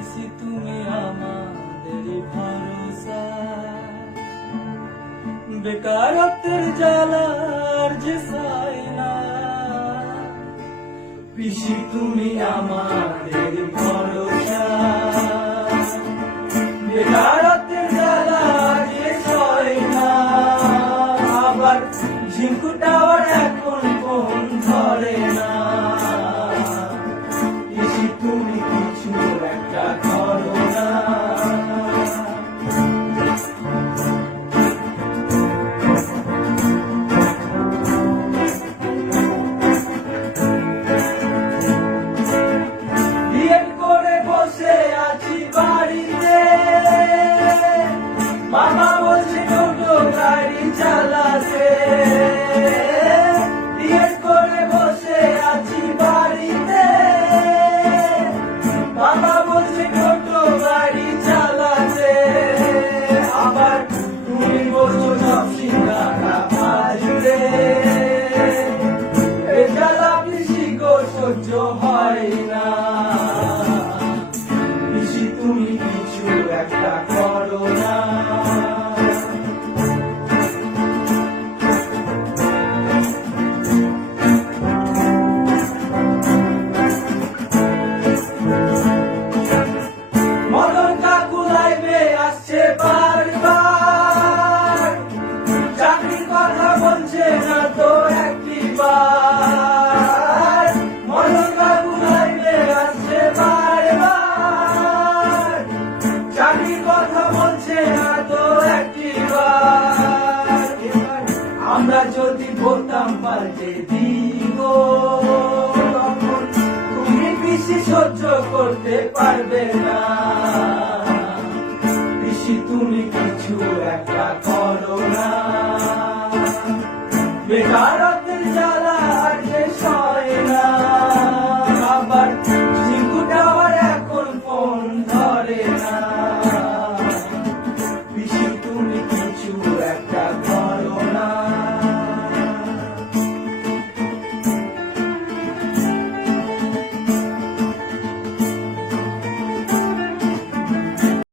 পিসি তুমি আমাদের ভরসা, বেকারত্বের জ্বালার যে সায় না। পিসি তুমি আমাদের ভরসা, বেকারত্বের জ্বালার যে সায় না। আবার ঝিঙ্কু টাওয়ার এখন ফোন ধরে না। পিসি তুমি কিছু একটা করো না। বিয়ে করে বসে আছি বাড়িতে, বাবা বলছে টোটো গাড়ি চালাতে। বিয়ে করে বসে আছি বাড়িতে, বাবা বলছে টোটো গাড়ি চালাতে। আবার তুমি বলছো সব সিঙ্গারা আসবে, এ জ্বালা পিসি গো সহ্য হয় না। পিসি তুমি কিছু একটা করো না। মদন কাকু লাইভে আসছে বারবার, চাকরির কথা বলছে না তো একটিবার। মদন কাকু লাইভে আসছে বারবার, চাকরির কথা বলছে না তো একটিবার। আমরা যদি বলতাম পাল্টে দিব, তখন তুমি পিসি সহ্য করতে পারবে না। পিসি তুমি কিছু একটা করো না।